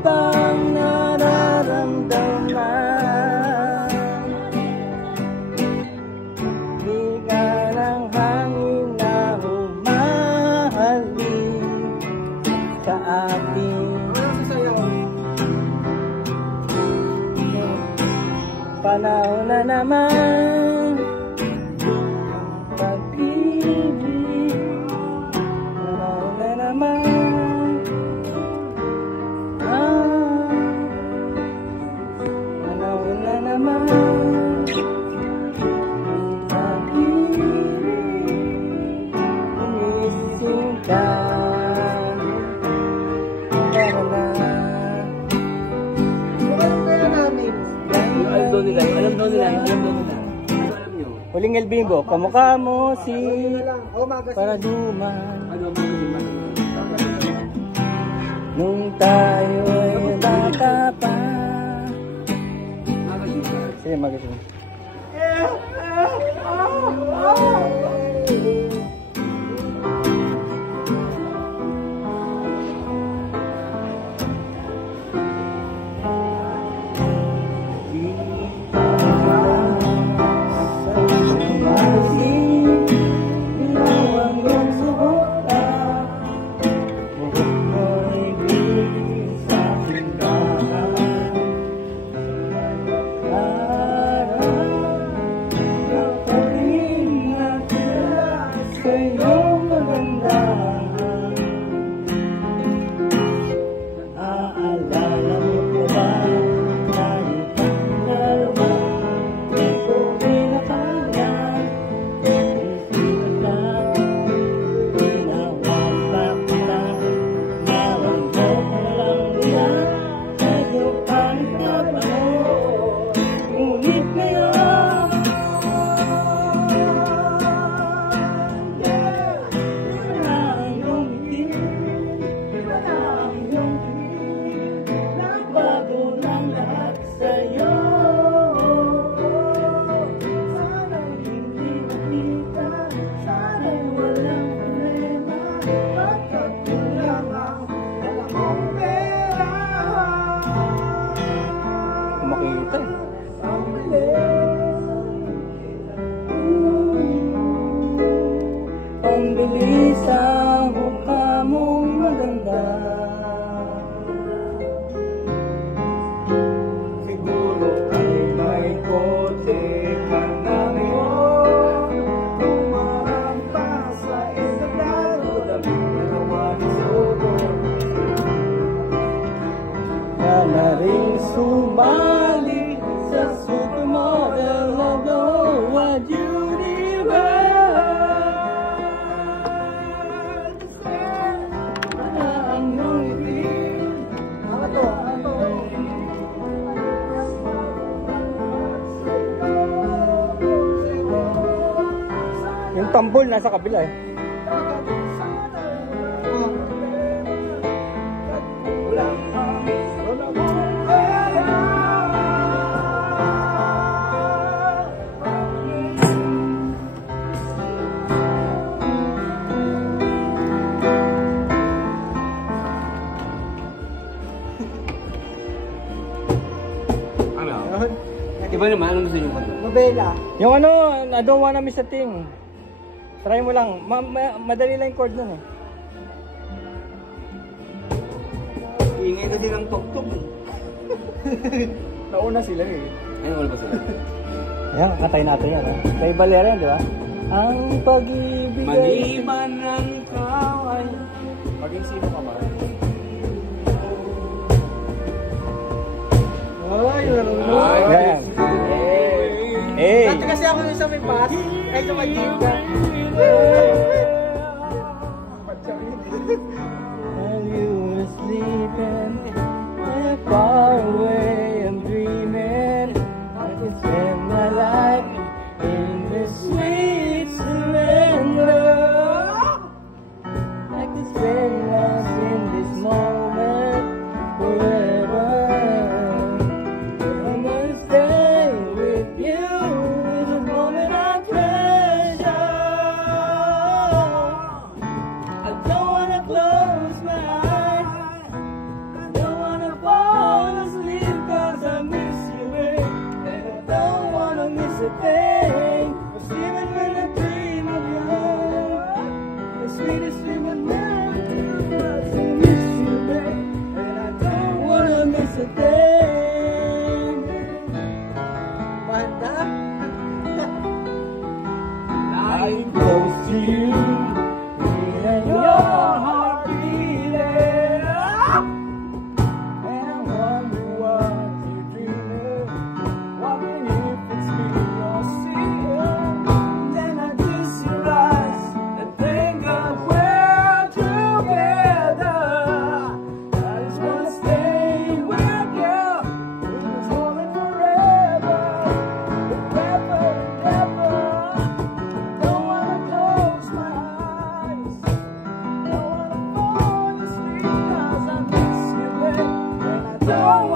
bang nararamdaman? Di ka ng hangin na humahalik sa akin. Panahon na naman pag-ibig, panahon na naman, panahon na naman pag-ibig, umising ka na. Alam nila, alam nila. Huling El Bimbo, kamukha mo si Paraduman. Nung tayo ay bata pa. Sige, magazine. Makikita eh. Pambilis ang mukha mong maganda. Siguro ay may kote ka na ngayon. Tumarang pa sa estado, damit na nawa ni Soto. Ka na rin sumali sa supermodel of the whole wide universe. Yung tambol nasa kabila eh. Iba naman, anong gusto nyo? Nobela. Yung ano, I don't wanna miss a thing. Try mo lang. Madali lang yung chord nun eh. Ingay na din ang tok-tok. Nauna sila eh. Ay, wala ba sila? Ayan, katay natin yan. Kay Valera yan, di ba? Ang pag-ibig Maliban ng kaway. Maging sino ka ba? Ay, yan. Hey! Dati kasi ako yung sa may pass. Ay, sa may gita. While you were sleeping far away, I'm dreaming I can spend my life in the sweet surrender. I can spend lost in this moment forever. I'm gonna stay with you in the moment I treasure. Ikaw